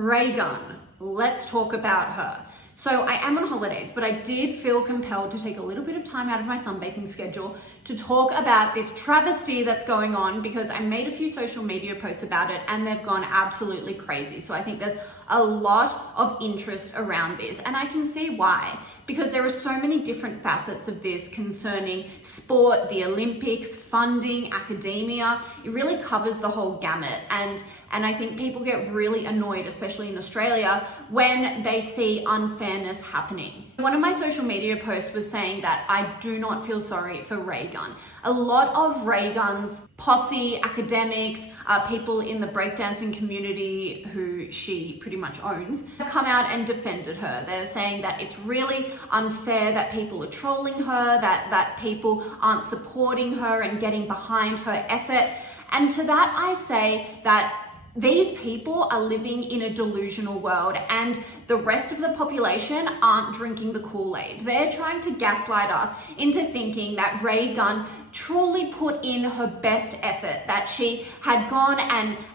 Raygun. Let's talk about her. So I am on holidays, but I did feel compelled to take a little bit of time out of my sunbaking schedule to talk about this travesty that's going on, because I made a few social media posts about it and they've gone absolutely crazy. So I think there's a lot of interest around this, and I can see why, because there are so many different facets of this concerning sport, the Olympics, funding, academia. It really covers the whole gamut, and I think people get really annoyed, especially in Australia, when they see unfairness happening. One of my social media posts was saying that I do not feel sorry for Raygun. A lot of Raygun's posse, academics, people in the breakdancing community who she pretty much owns, have come out and defended her. They're saying that it's really unfair that people are trolling her, that people aren't supporting her and getting behind her effort. And to that I say that these people are living in a delusional world, and the rest of the population aren't drinking the Kool-Aid. They're trying to gaslight us into thinking that Raygun truly put in her best effort, that she had gone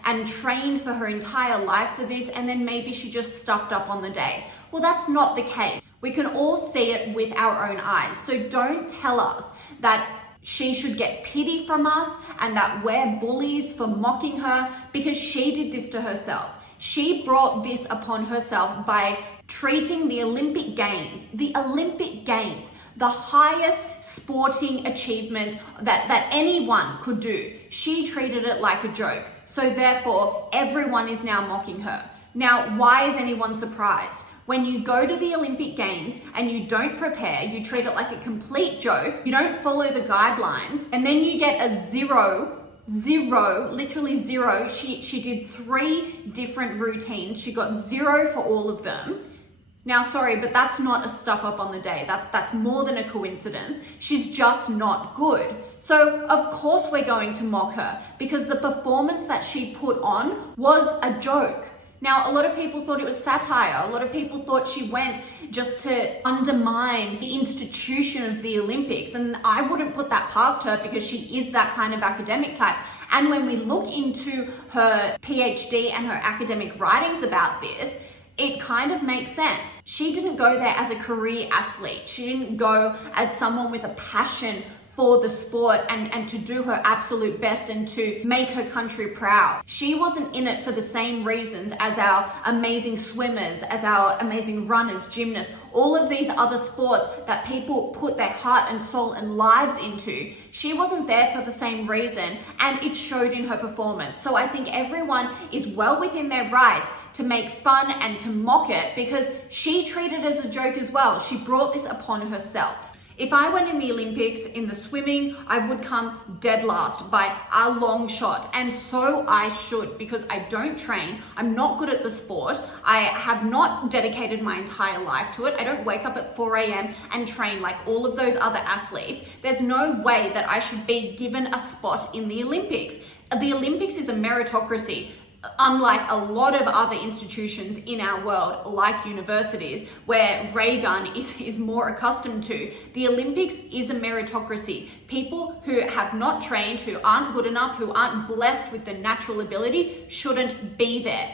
and trained for her entire life for this, and then maybe she just stuffed up on the day. Well, that's not the case. We can all see it with our own eyes. So don't tell us that she should get pity from us and that we're bullies for mocking her, because she did this to herself. She brought this upon herself by treating the Olympic Games, the highest sporting achievement that anyone could do. She treated it like a joke. So therefore, everyone is now mocking her. Now, why is anyone surprised? When you go to the Olympic Games and you don't prepare, you treat it like a complete joke, you don't follow the guidelines, and then you get a zero, literally zero. She did 3 different routines. She got 0 for all of them. Now, sorry, but that's not a stuff up on the day. That's more than a coincidence. She's just not good. So of course we're going to mock her, because the performance that she put on was a joke. Now, a lot of people thought it was satire. A lot of people thought she went just to undermine the institution of the Olympics. And I wouldn't put that past her, because she is that kind of academic type. And when we look into her PhD and her academic writings about this, it kind of makes sense. She didn't go there as a career athlete. She didn't go as someone with a passion for the sport and to do her absolute best and to make her country proud. She wasn't in it for the same reasons as our amazing swimmers, as our amazing runners, gymnasts, all of these other sports that people put their heart and soul and lives into. She wasn't there for the same reason, and it showed in her performance. So I think everyone is well within their rights to make fun and to mock it, because she treated it as a joke as well. She brought this upon herself. If I went in the Olympics in the swimming, I would come dead last by a long shot. And so I should, because I don't train. I'm not good at the sport. I have not dedicated my entire life to it. I don't wake up at 4 a.m. and train like all of those other athletes. There's no way that I should be given a spot in the Olympics. The Olympics is a meritocracy. Unlike a lot of other institutions in our world, like universities, where Raygun is more accustomed to, the Olympics is a meritocracy. People who have not trained, who aren't good enough, who aren't blessed with the natural ability, shouldn't be there.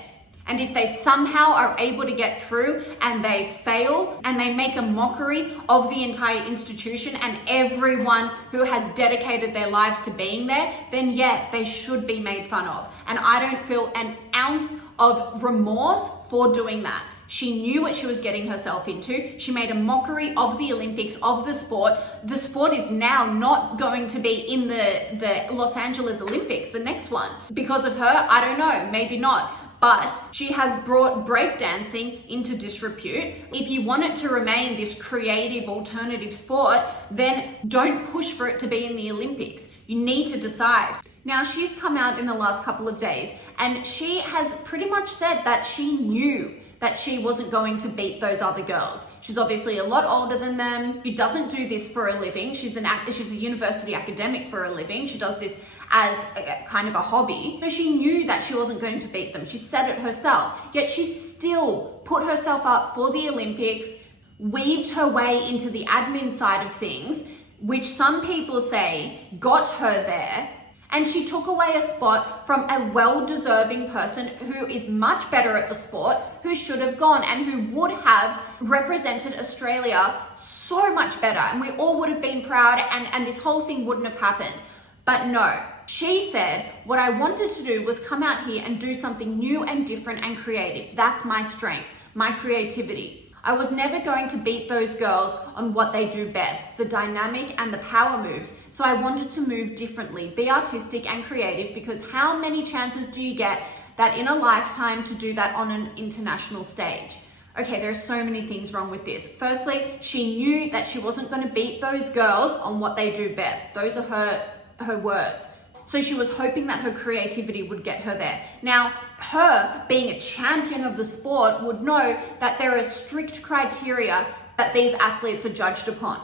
And if they somehow are able to get through and they fail and they make a mockery of the entire institution and everyone who has dedicated their lives to being there, then yeah, they should be made fun of. And I don't feel an ounce of remorse for doing that. She knew what she was getting herself into. She made a mockery of the Olympics, of the sport. The sport is now not going to be in the Los Angeles Olympics, the next one. Because of her, I don't know, maybe not. But she has brought breakdancing into disrepute. If you want it to remain this creative alternative sport, then don't push for it to be in the Olympics. You need to decide. Now, she's come out in the last couple of days and she has pretty much said that she knew that she wasn't going to beat those other girls. She's obviously a lot older than them. She doesn't do this for a living. She's a university academic for a living. She does this as a kind of a hobby. So she knew that she wasn't going to beat them. She said it herself, yet she still put herself up for the Olympics, weaved her way into the admin side of things, which some people say got her there. And she took away a spot from a well-deserving person who is much better at the sport, who should have gone and who would have represented Australia so much better. And we all would have been proud and this whole thing wouldn't have happened. But no, she said, what I wanted to do was come out here and do something new and different and creative. That's my strength, my creativity. I was never going to beat those girls on what they do best, the dynamic and the power moves. So I wanted to move differently, be artistic and creative, because how many chances do you get that in a lifetime to do that on an international stage? Okay, there are so many things wrong with this. Firstly, she knew that she wasn't going to beat those girls on what they do best. Those are her words. So she was hoping that her creativity would get her there. Now, her being a champion of the sport would know that there are strict criteria that these athletes are judged upon.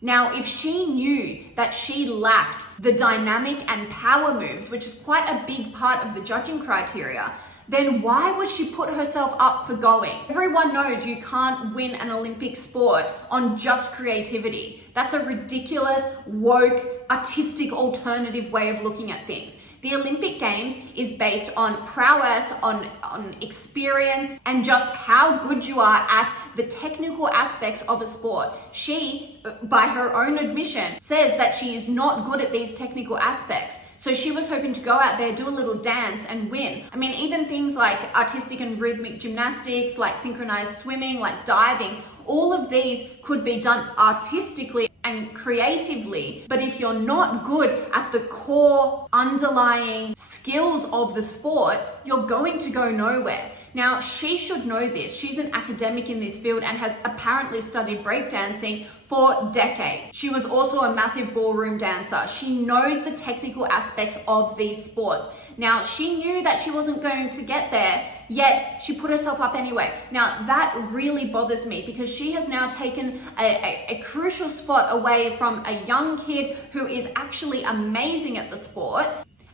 Now, if she knew that she lacked the dynamic and power moves, which is quite a big part of the judging criteria, then why would she put herself up for going? Everyone knows you can't win an Olympic sport on just creativity. That's a ridiculous, woke, artistic alternative way of looking at things. The Olympic Games is based on prowess, on experience, and just how good you are at the technical aspects of a sport. She, by her own admission, says that she is not good at these technical aspects. So she was hoping to go out there, do a little dance and win. I mean, even things like artistic and rhythmic gymnastics, like synchronized swimming, like diving, all of these could be done artistically and creatively. But if you're not good at the core underlying skills of the sport, you're going to go nowhere. Now, she should know this. She's an academic in this field and has apparently studied breakdancing for decades. She was also a massive ballroom dancer. She knows the technical aspects of these sports. Now, she knew that she wasn't going to get there, yet she put herself up anyway. Now, that really bothers me because she has now taken a crucial spot away from a young kid who is actually amazing at the sport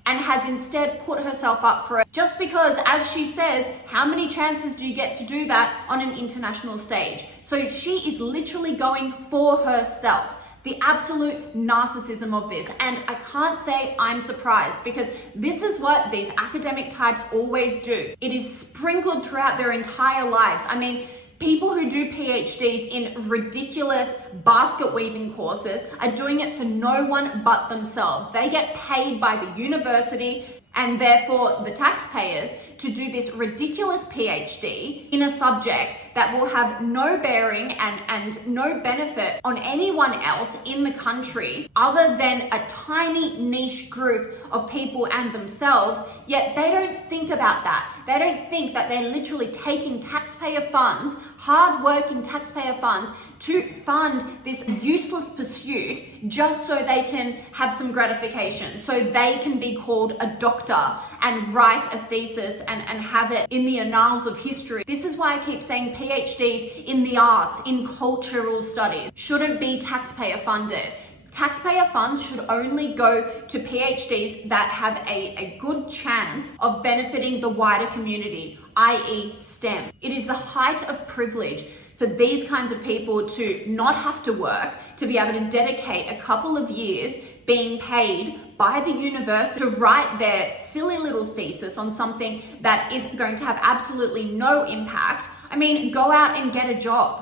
and has instead put herself up for it just because, as she says, how many chances do you get to do that on an international stage? So she is literally going for herself. The absolute narcissism of this. And I can't say I'm surprised because this is what these academic types always do. It is sprinkled throughout their entire lives. I mean, people who do PhDs in ridiculous basket weaving courses are doing it for no one but themselves. They get paid by the university and therefore the taxpayers to do this ridiculous PhD in a subject that will have no bearing and no benefit on anyone else in the country other than a tiny niche group of people and themselves, yet they don't think about that. They don't think that they're literally taking taxpayer funds, hard-working taxpayer funds, to fund this useless pursuit just so they can have some gratification, so they can be called a doctor and write a thesis and have it in the annals of history. This is why I keep saying PhDs in the arts, in cultural studies, shouldn't be taxpayer funded. Taxpayer funds should only go to PhDs that have a good chance of benefiting the wider community, i.e. STEM. It is the height of privilege for these kinds of people to not have to work, to be able to dedicate a couple of years being paid by the university to write their silly little thesis on something that is going to have absolutely no impact. I mean, go out and get a job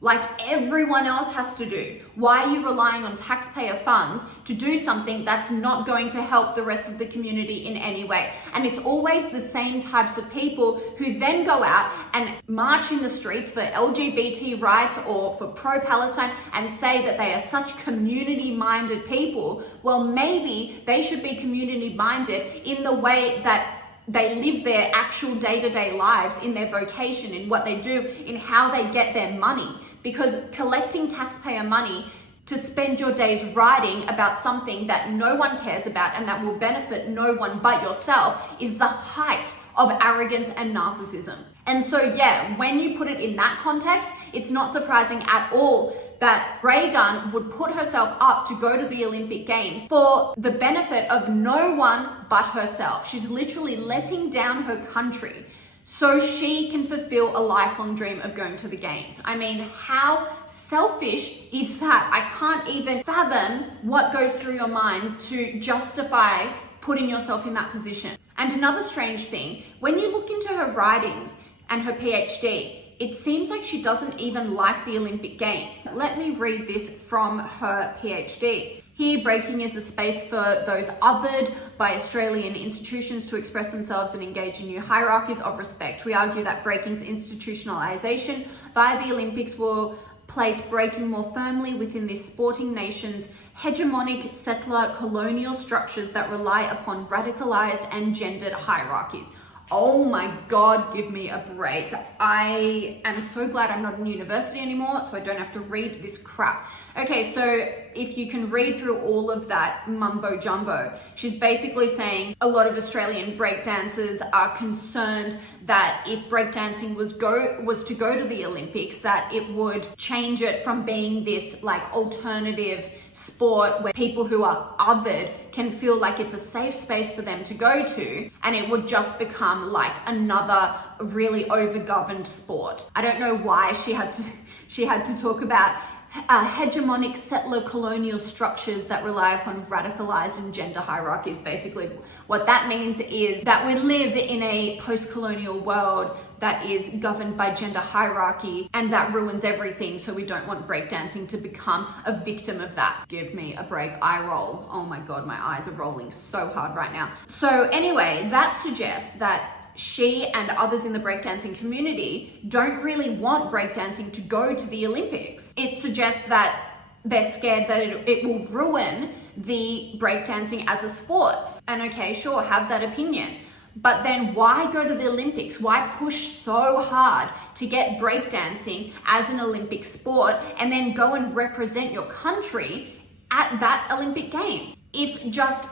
like everyone else has to do. Why are you relying on taxpayer funds to do something that's not going to help the rest of the community in any way? And it's always the same types of people who then go out and march in the streets for LGBT rights or for pro-Palestine and say that they are such community-minded people. Well, maybe they should be community-minded in the way that they live their actual day-to-day lives, in their vocation, in what they do, in how they get their money. Because collecting taxpayer money to spend your days writing about something that no one cares about and that will benefit no one but yourself is the height of arrogance and narcissism. And so, yeah, when you put it in that context, it's not surprising at all that Raygun would put herself up to go to the Olympic Games for the benefit of no one but herself. She's literally letting down her country so she can fulfill a lifelong dream of going to the Games. I mean, how selfish is that? I can't even fathom what goes through your mind to justify putting yourself in that position. And another strange thing, when you look into her writings and her PhD, it seems like she doesn't even like the Olympic Games. Let me read this from her PhD. Here, breaking is a space for those othered by Australian institutions to express themselves and engage in new hierarchies of respect. We argue that breaking's institutionalization via the Olympics will place breaking more firmly within this sporting nation's hegemonic settler colonial structures that rely upon radicalized and gendered hierarchies. Oh my God, give me a break. I am so glad I'm not in university anymore, so I don't have to read this crap. Okay, so if you can read through all of that mumbo jumbo, she's basically saying a lot of Australian breakdancers are concerned that if breakdancing was to go to the Olympics, that it would change it from being this like alternative sport where people who are othered can feel like it's a safe space for them to go to, and it would just become like another really overgoverned sport. I don't know why she had to talk about hegemonic settler colonial structures that rely upon radicalized and gender hierarchies. Basically, what that means is that we live in a post-colonial world that is governed by gender hierarchy, and that ruins everything. So we don't want breakdancing to become a victim of that. Give me a break. Eyeroll. Oh my God, my eyes are rolling so hard right now. So anyway, that suggests that she and others in the breakdancing community don't really want breakdancing to go to the Olympics. It suggests that they're scared that it will ruin the breakdancing as a sport. And okay, sure, have that opinion. But then why go to the Olympics? Why push so hard to get breakdancing as an Olympic sport and then go and represent your country at that Olympic Games? If just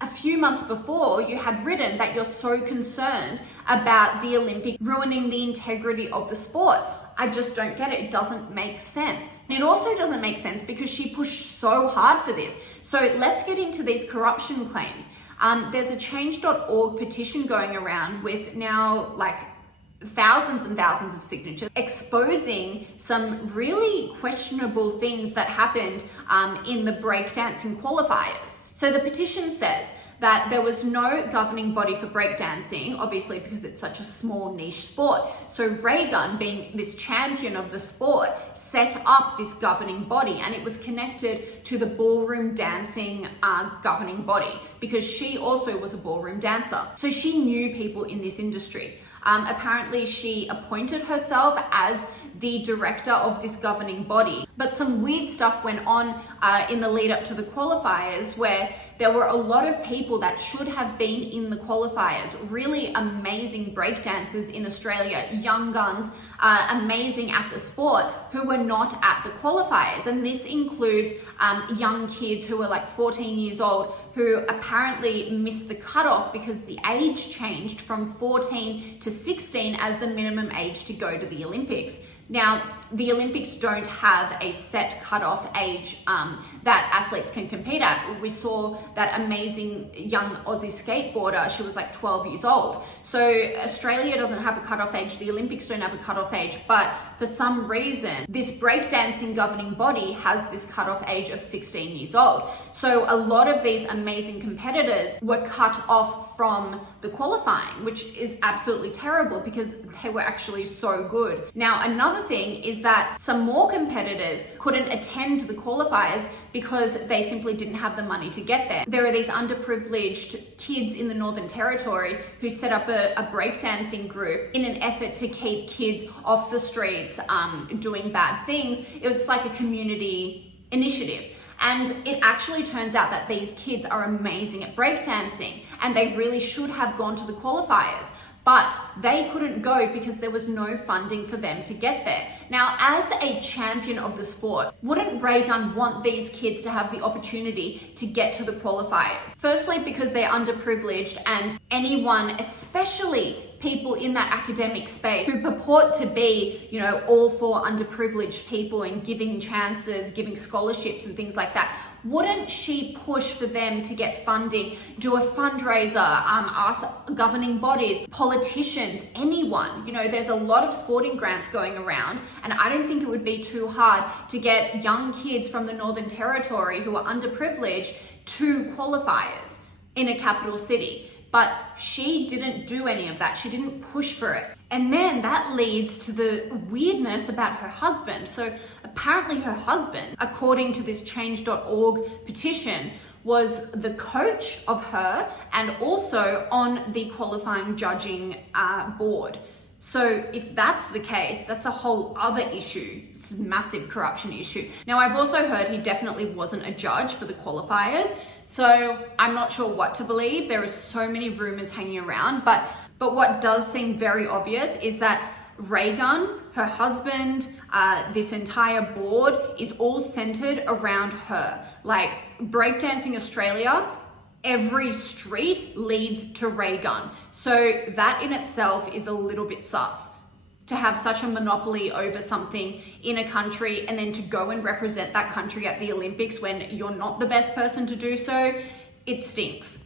a few months before you had written that you're so concerned about the Olympic ruining the integrity of the sport. I just don't get it. It doesn't make sense. It also doesn't make sense because she pushed so hard for this. So let's get into these corruption claims. There's a change.org petition going around with now like thousands and thousands of signatures exposing some really questionable things that happened in the breakdancing qualifiers. So the petition says that there was no governing body for breakdancing, obviously because it's such a small niche sport. So Raygun, being this champion of the sport, set up this governing body, and it was connected to the ballroom dancing governing body because she also was a ballroom dancer. So she knew people in this industry. Apparently she appointed herself as the director of this governing body, but some weird stuff went on in the lead up to the qualifiers where there were a lot of people that should have been in the qualifiers, really amazing breakdancers in Australia, young guns, amazing at the sport, who were not at the qualifiers. And this includes young kids who were like 14 years old who apparently missed the cutoff because the age changed from 14 to 16 as the minimum age to go to the Olympics. Now, the Olympics don't have a set cutoff age that athletes can compete at. We saw that amazing young Aussie skateboarder, she was like 12 years old. So Australia doesn't have a cutoff age, the Olympics don't have a cutoff age, but for some reason, this breakdancing governing body has this cutoff age of 16 years old. So a lot of these amazing competitors were cut off from the qualifying, which is absolutely terrible because they were actually so good. Now, another thing is that some more competitors couldn't attend the qualifiers because they simply didn't have the money to get there. There are these underprivileged kids in the Northern Territory who set up a breakdancing group in an effort to keep kids off the streets doing bad things. It was like a community initiative. And it actually turns out that these kids are amazing at breakdancing and they really should have gone to the qualifiers. But they couldn't go because there was no funding for them to get there. Now, as a champion of the sport, wouldn't Raygun want these kids to have the opportunity to get to the qualifiers? Firstly, because they're underprivileged, and anyone, especially people in that academic space who purport to be, all for underprivileged people and giving chances, giving scholarships and things like that, wouldn't she push for them to get funding, do a fundraiser, ask governing bodies, politicians, anyone? There's a lot of sporting grants going around, and I don't think it would be too hard to get young kids from the Northern Territory who are underprivileged to qualifiers. in a capital city. But she didn't do any of that. She didn't push for it. And then that leads to the weirdness about her husband. So apparently her husband, according to this change.org petition, was the coach of her and also on the qualifying judging board. So if that's the case, that's a whole other issue. It's a massive corruption issue. Now, I've also heard he definitely wasn't a judge for the qualifiers. So I'm not sure what to believe. There are so many rumors hanging around, but what does seem very obvious is that Raygun, her husband, this entire board is all centered around her. Like Breakdancing Australia, every street leads to Raygun. So that in itself is a little bit sus. To have such a monopoly over something in a country and then to go and represent that country at the Olympics when you're not the best person to do so, it stinks.